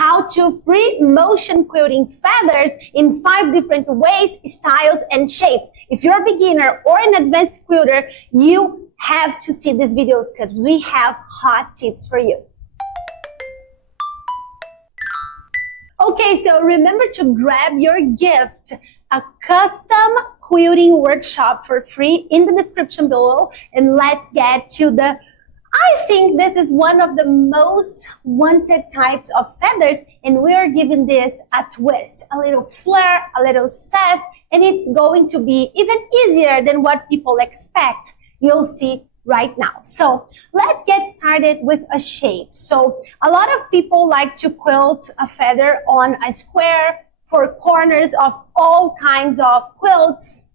how to free motion quilting feathers in 5 different ways, styles, and shapes. If you're a beginner or an advanced quilter, you have to see these videos because we have hot tips for you. Okay, so remember to grab your gift, a custom quilting workshop for free in the description below. And let's get to I think this is one of the most wanted types of feathers, and we're giving this a twist, a little flair, a little sass, and it's going to be even easier than what people expect. You'll see right now. So let's get started with a shape. So a lot of people like to quilt a feather on a square for corners of all kinds of quilts,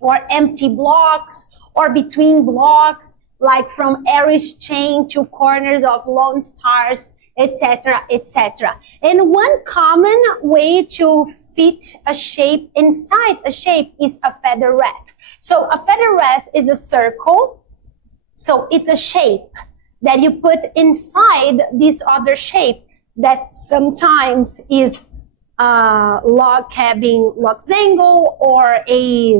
or empty blocks, or between blocks, like from Irish chain to corners of Lone Stars, etc., etc. And one common way to fit a shape inside a shape is a feather wreath. So a feather wreath is a circle. So it's a shape that you put inside this other shape that sometimes is log cabin loxangle, or a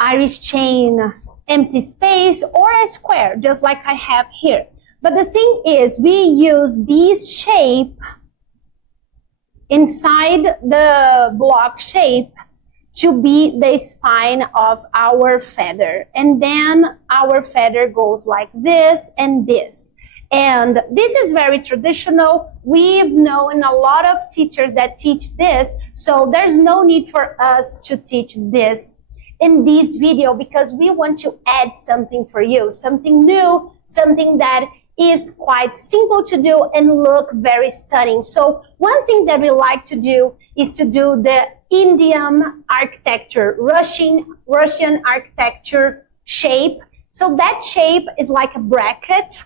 Irish chain empty space, or a square, just like I have here. But the thing is, we use this shape inside the block shape to be the spine of our feather. And then our feather goes like this and this. And this is very traditional. We've known a lot of teachers that teach this, so there's no need for us to teach this in this video, because we want to add something for you, something new, something that is quite simple to do and look very stunning. So one thing that we like to do is to do the Indian architecture, Russian architecture shape. So that shape is like a bracket.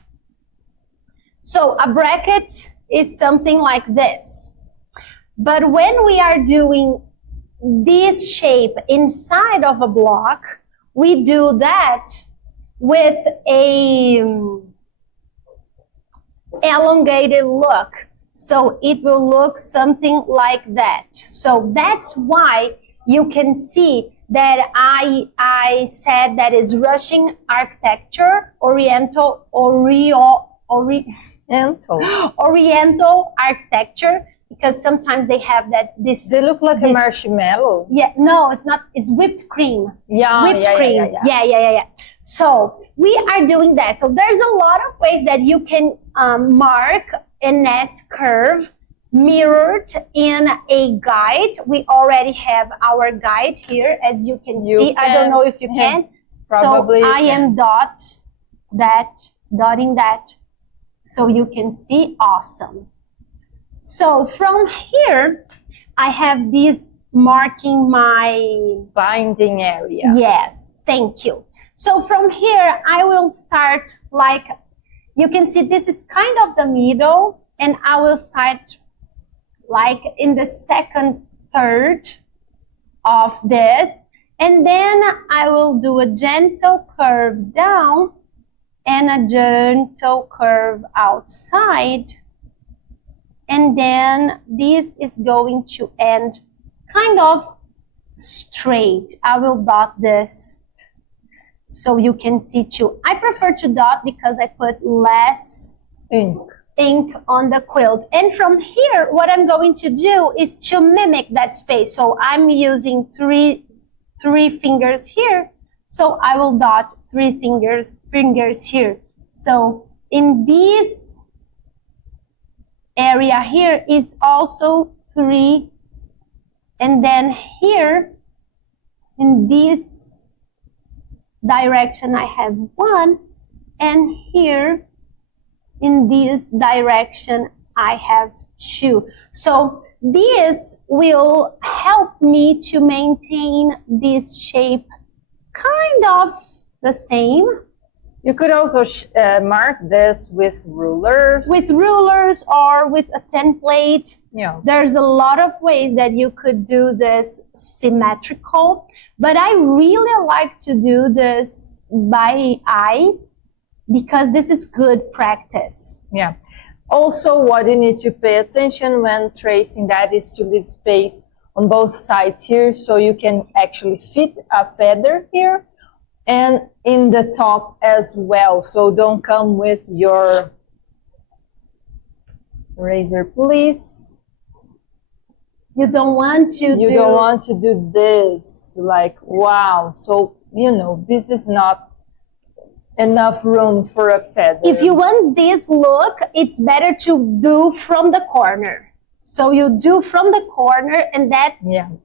So a bracket is something like this. But when we are doing this shape inside of a block, we do that with a elongated look. So it will look something like that. So that's why you can see that I said that is Russian architecture, Oriental architecture, because sometimes they have this. They look like a marshmallow. Yeah, no, it's not. It's whipped cream. Yeah, whipped cream. Yeah. So we are doing that. So there's a lot of ways that you can mark an S curve mirrored in a guide. We already have our guide here, as you can see. I don't know if you can. Probably. So I am dotting that, so you can see. Awesome. So from here, I have this marking my binding area. Yes, thank you. So from here, I will start, like, you can see this is kind of the middle, and I will start like in the second third of this, and then I will do a gentle curve down and a gentle curve outside. And then this is going to end kind of straight. I will dot this so you can see too. I prefer to dot because I put less ink on the quilt. And from here, what I'm going to do is to mimic that space. So I'm using three fingers here. So I will dot 3 fingers here. So in this area here is also 3, and then here in this direction I have 1, and here in this direction I have 2. So this will help me to maintain this shape kind of the same. You could also mark this with rulers. With rulers or with a template. Yeah. There's a lot of ways that you could do this symmetrical, but I really like to do this by eye because this is good practice. Yeah. Also, what you need to pay attention when tracing that is to leave space on both sides here, so you can actually fit a feather here and in the top as well. So don't come with your razor, please. You don't want to do this, like, wow. So, you know, this is not enough room for a feather. If you want this look, it's better to do from the corner. So you do from the corner, and that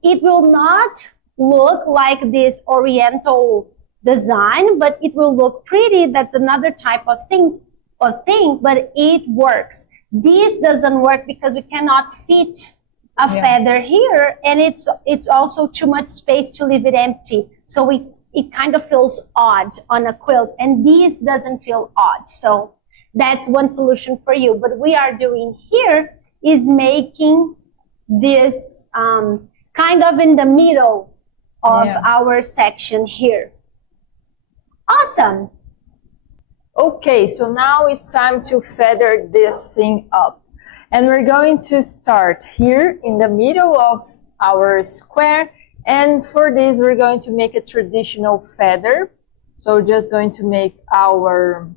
it will not look like this oriental design, but it will look pretty. That's another type of thing, but it works. This doesn't work because we cannot fit a feather here, and it's also too much space to leave it empty. So it kind of feels odd on a quilt, and this doesn't feel odd. So that's one solution for you. What we are doing here is making this kind of in the middle of our section here. Awesome. Okay, so now it's time to feather this thing up. And we're going to start here in the middle of our square. And for this, we're going to make a traditional feather. So we're just going to make our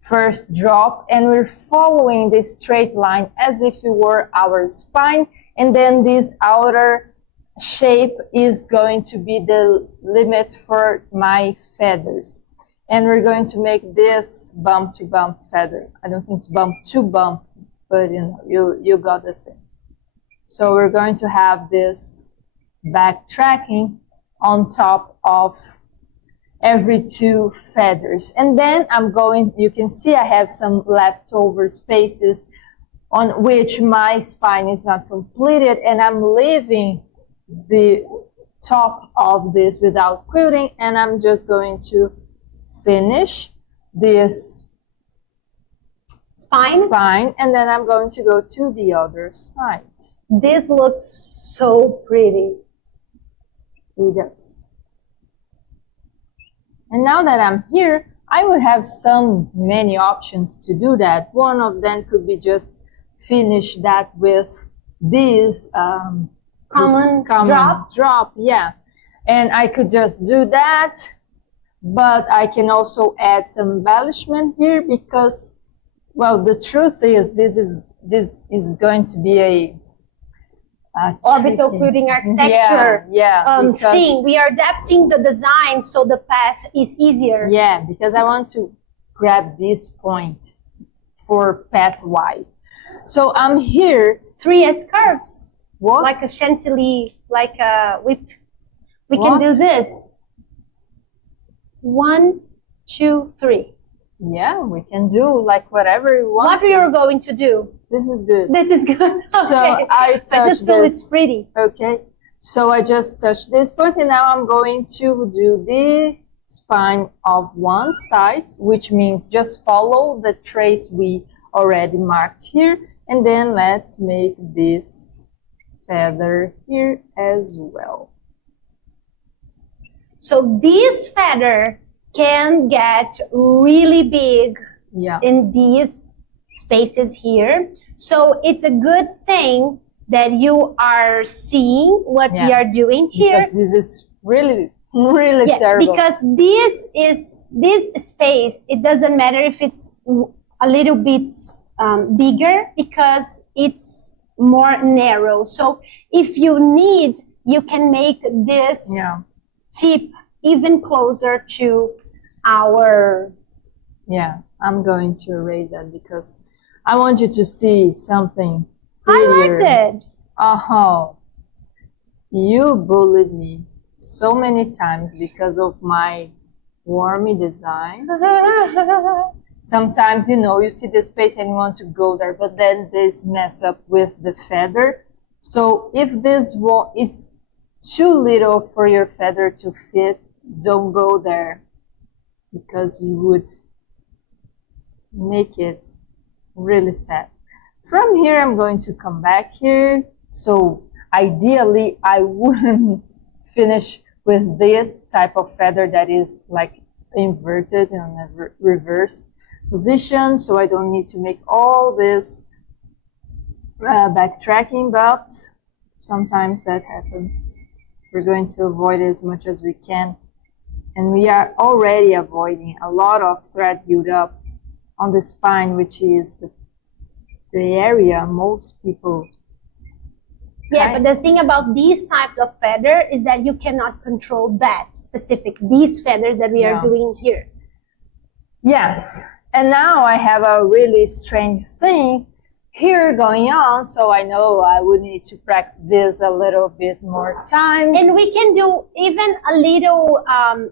first drop, and we're following this straight line as if it were our spine. And then this outer shape is going to be the limit for my feathers. And we're going to make this bump to bump feather. I don't think it's bump to bump, but you know, you got the thing. So we're going to have this backtracking on top of every 2 feathers. And then you can see I have some leftover spaces on which my spine is not completed, and I'm leaving the top of this without quilting, and I'm just going to finish this spine, and then I'm going to go to the other side. This looks so pretty. It does. And now that I'm here, I would have many options to do that. One of them could be just finish that with this common drop, yeah. And I could just do that, but I can also add some embellishment here because, well, the truth is this is going to be a orbital quilting architecture thing. We are adapting the design so the path is easier. Yeah, because I want to grab this point for path-wise. So I'm here. 3 S-curves. What? Like a chantilly, like a whipped. We can do this. 1, 2, 3. Yeah, we can do like whatever you want. What you're going to do? This is good. This is good. Okay. So I just feel it's pretty. Okay. So I just touched this point, and now I'm going to do the spine of one side, which means just follow the trace we already marked here, and then let's make this feather here as well. So this feather can get really big in these spaces here. So it's a good thing that you are seeing what we are doing here. Because this is really terrible. Because this space, it doesn't matter if it's a little bit bigger because it's more narrow. So if you need, you can make this tip even closer to our... Yeah, I'm going to erase that because I want you to see something prettier. I liked it. You bullied me so many times because of my wormy design. Sometimes, you know, you see the space and you want to go there, but then this mess up with the feather. So if this is too little for your feather to fit, don't go there because you would make it really sad. From here, I'm going to come back here. So ideally, I wouldn't finish with this type of feather that is like inverted and reversed. position, so I don't need to make all this backtracking, but sometimes that happens. We're going to avoid it as much as we can, and we are already avoiding a lot of thread buildup on the spine, which is the area most people. Yeah, but the thing about these types of feather is that you cannot control that specific, these feathers that we are doing here. Yes, and now I have a really strange thing here going on, so I know I would need to practice this a little bit more times. And we can do even a little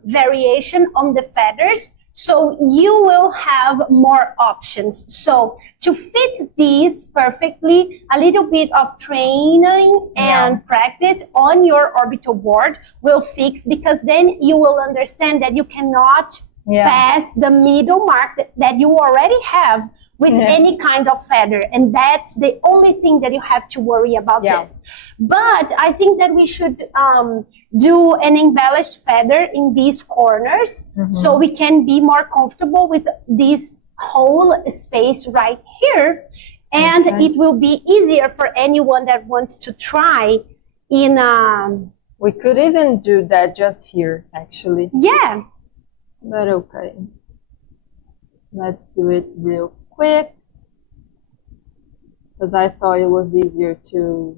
variation on the feathers, so you will have more options. So to fit these perfectly, a little bit of training and practice on your orbital board will fix, because then you will understand that you cannot pass the middle mark that you already have with any kind of feather, and that's the only thing that you have to worry about this. But I think that we should do an embellished feather in these corners, so we can be more comfortable with this whole space right here, and it will be easier for anyone that wants to try in we could even do that just here, actually. Yeah. But okay, let's do it real quick, because I thought it was easier to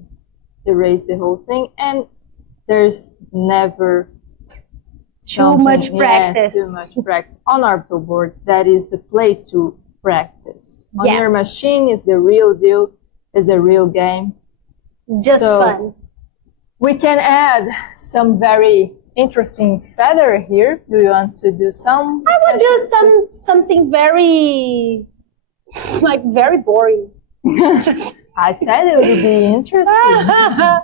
erase the whole thing, and there's never too much practice. Too much practice on our board. That is the place to practice. On your machine is the real deal, is a real game. It's just fun. We can add some very interesting feather here. Do you want to do some? I would do something very, like, very boring. I said it would be interesting. I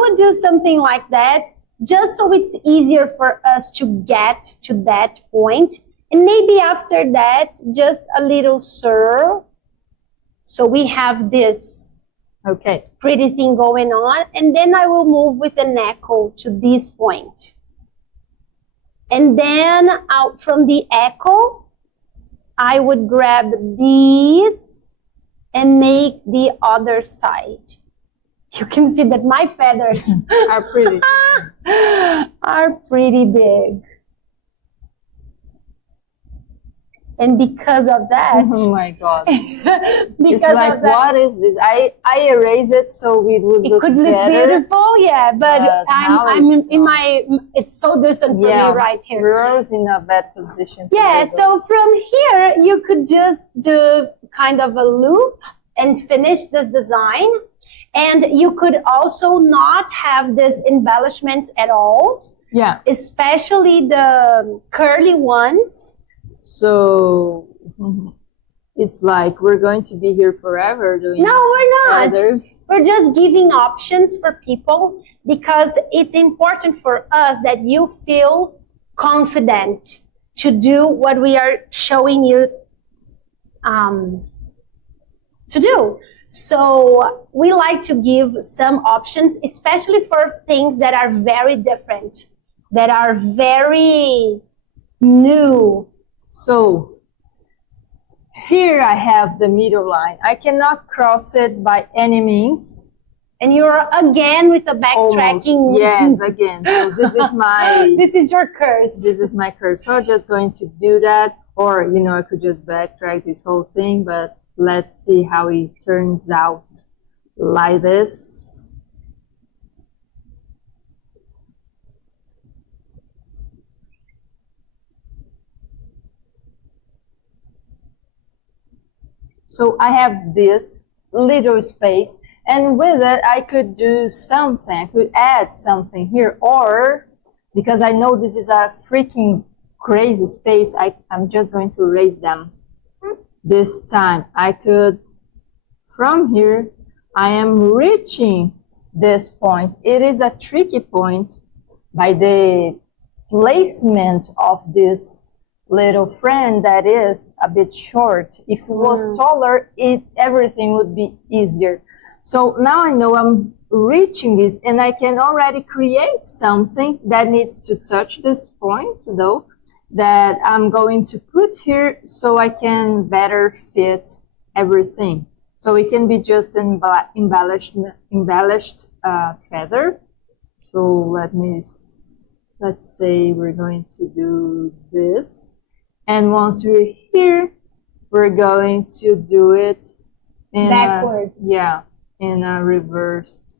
would do something like that, just so it's easier for us to get to that point. And maybe after that, just a little swirl. So we have this pretty thing going on, and then I will move with an echo to this point. And then out from the echo, I would grab these and make the other side. You can see that my feathers are pretty big. And because of that, oh my God, because it's like, of that, what is this? I erase it so it would look could look better, beautiful, but I'm in my, it's so distant from me right here. We're in a bad position. So from here, you could just do kind of a loop and finish this design. And you could also not have these embellishments at all. Yeah. Especially the curly ones. So it's like we're going to be here forever doing. No, we're not. Feathers. We're just giving options for people, because it's important for us that you feel confident to do what we are showing you to do. So we like to give some options, especially for things that are very different, that are very new. So here I have the middle line. I cannot cross it by any means. And you're again with the backtracking. Almost. Yes, again. So this is my... this is your curse. This is my curse. So I'm just going to do that. Or, you know, I could just backtrack this whole thing. But let's see how it turns out like this. So I have this little space, and with it I could do something. I could add something here, or because I know this is a freaking crazy space, I'm just going to erase them this time. I could, from here, I am reaching this point. It is a tricky point by the placement of this little friend that is a bit short. If it was taller, everything would be easier. So now I know I'm reaching this, and I can already create something that needs to touch this point though, that I'm going to put here so I can better fit everything. So it can be just an embellished feather. So let's say we're going to do this. And once we're here, we're going to do it in backwards. In a reversed.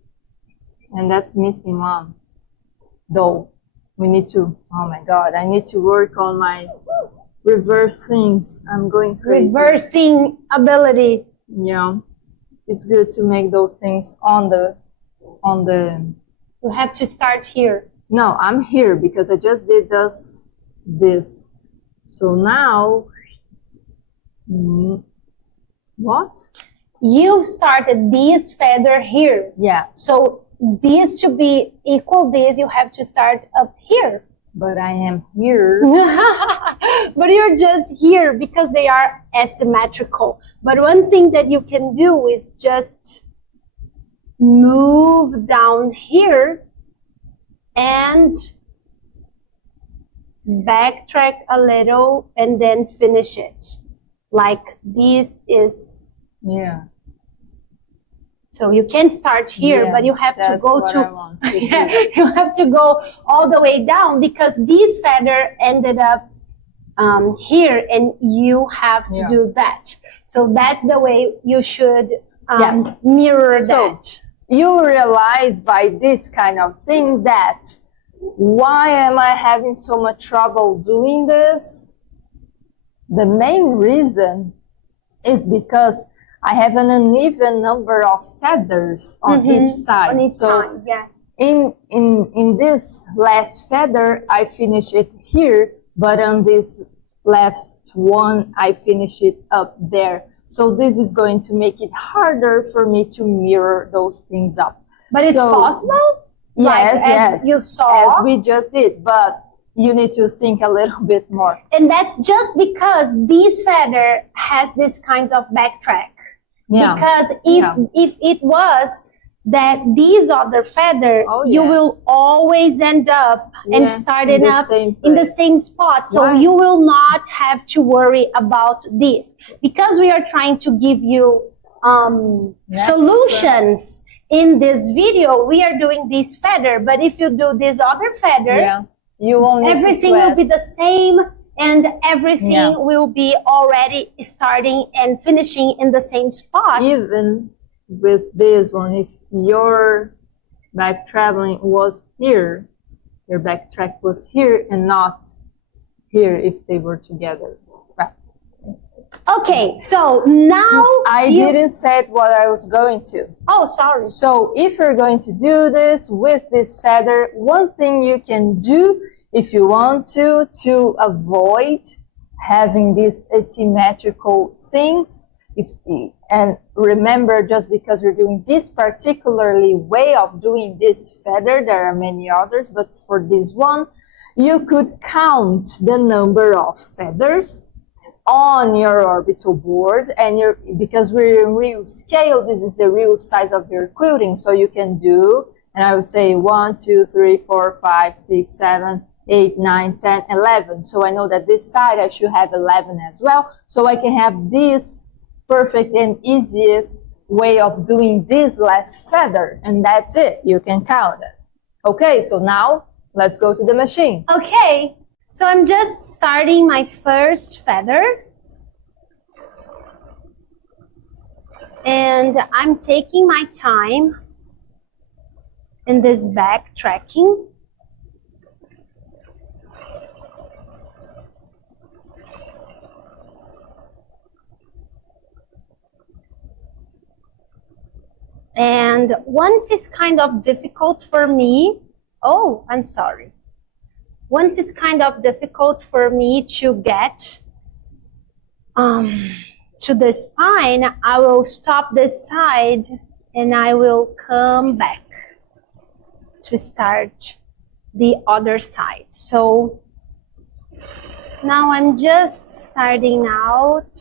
And that's missing one. Though we need to, oh my God, I need to work on my reverse things. I'm going crazy. Reversing ability. Yeah, it's good to make those things on the. You have to start here. No, I'm here because I just did this. So now, what? You started this feather here. Yeah. So this to be equal this, you have to start up here. But I am here. But you're just here because they are asymmetrical. But one thing that you can do is just move down here and backtrack a little and then finish it. Like this is. Yeah. So you can start here, but you have to go you have to go all the way down because this feather ended up here, and you have to do that. So that's the way you should mirror that. You realize by this kind of thing that why am I having so much trouble doing this? The main reason is because I have an uneven number of feathers on each side. On each side, yeah. In this last feather, I finish it here, but on this last one, I finish it up there. So this is going to make it harder for me to mirror those things up. But it's possible? Yes, as you saw? As we just did, but you need to think a little bit more. And that's just because this feather has this kind of backtrack. Yeah. Because if it was that these other feather, you will always end up and starting up in the same spot. So you will not have to worry about this. Because we are trying to give you solutions in this video, we are doing this feather. But if you do this other feather, you won't everything will be the same. And everything will be already starting and finishing in the same spot. Even with this one, if your back traveling was here, your back track was here and not here if they were together. Right. Okay, so now I didn't say what I was going to. Oh, sorry. So if you're going to do this with this feather, one thing you can do if you want to avoid having these asymmetrical things, and remember, just because we're doing this particularly way of doing this feather, there are many others, but for this one, you could count the number of feathers on your orbital board, and because we're in real scale, this is the real size of your quilting, so you can do, and I would say 1, 2, 3, 4, 5, 6, 7, 8, 9, 10, 11. So I know that this side I should have 11 as well. So I can have this perfect and easiest way of doing this last feather. And that's it. You can count it. Okay, so now let's go to the machine. Okay, so I'm just starting my first feather. And I'm taking my time in this back tracking. And once it's kind of difficult for me, once it's kind of difficult for me to get to the spine, I will stop this side and I will come back to start the other side. So now I'm just starting out.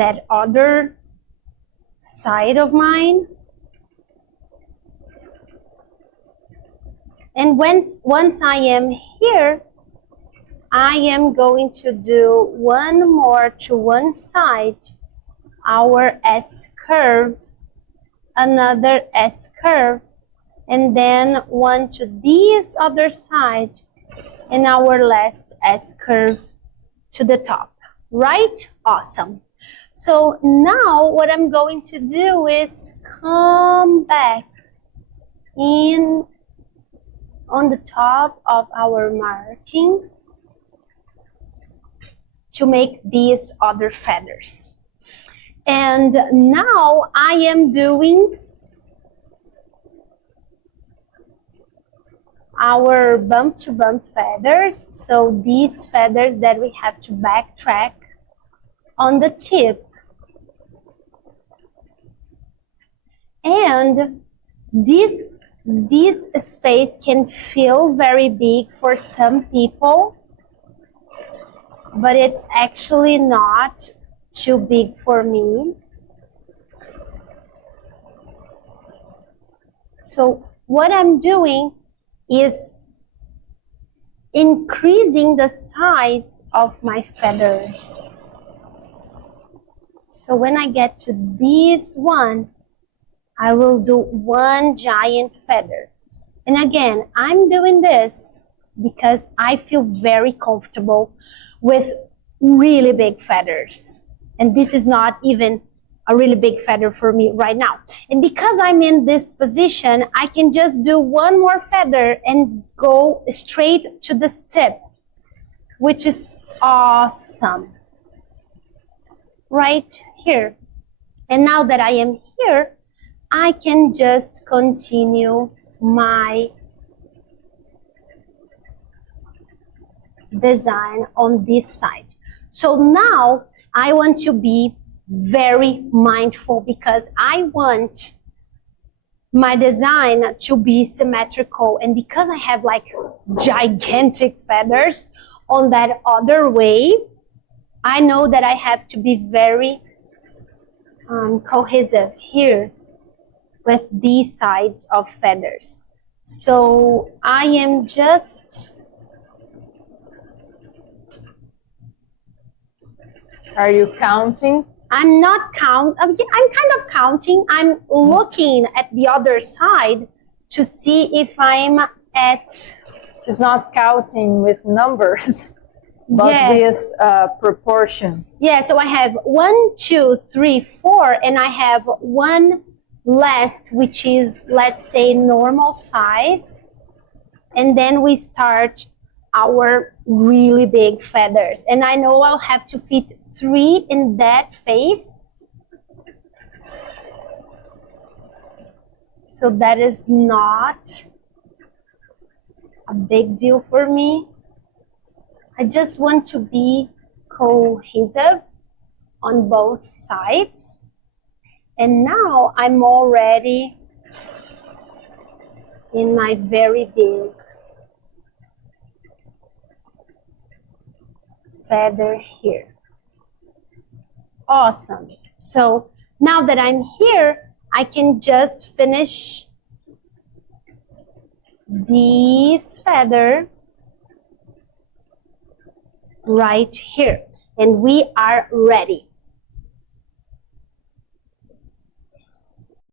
that other side of mine. And once I am here, I am going to do one more to one side, our S curve, another S curve, and then one to this other side, and our last S curve to the top, right? Awesome. So now what I'm going to do is come back in on the top of our marking to make these other feathers. And now I am doing our bump to bump feathers. So these feathers that we have to backtrack on the tip. And this space can feel very big for some people, but it's actually not too big for me. So what I'm doing is increasing the size of my feathers. So when I get to this one, I will do one giant feather. And again, I'm doing this because I feel very comfortable with really big feathers. And this is not even a really big feather for me right now. And because I'm in this position, I can just do one more feather and go straight to this tip, which is awesome. Right here. And now that I am here, I can just continue my design on this side. So now I want to be very mindful because I want my design to be symmetrical, and because I have like gigantic feathers on that other way, I know that I have to be very cohesive here with these sides of feathers. So I am just... Are you counting? I'm not I'm kind of counting. I'm looking at the other side to see if I'm at... She's not counting with numbers, but with proportions. Yeah, so I have 1, 2, 3, 4, and I have one last, which is, let's say, normal size. And then we start our really big feathers. And I know I'll have to fit 3 in that face. So that is not a big deal for me. I just want to be cohesive on both sides. And now I'm already in my very big feather here. Awesome. So now that I'm here, I can just finish this feather right here. And we are ready.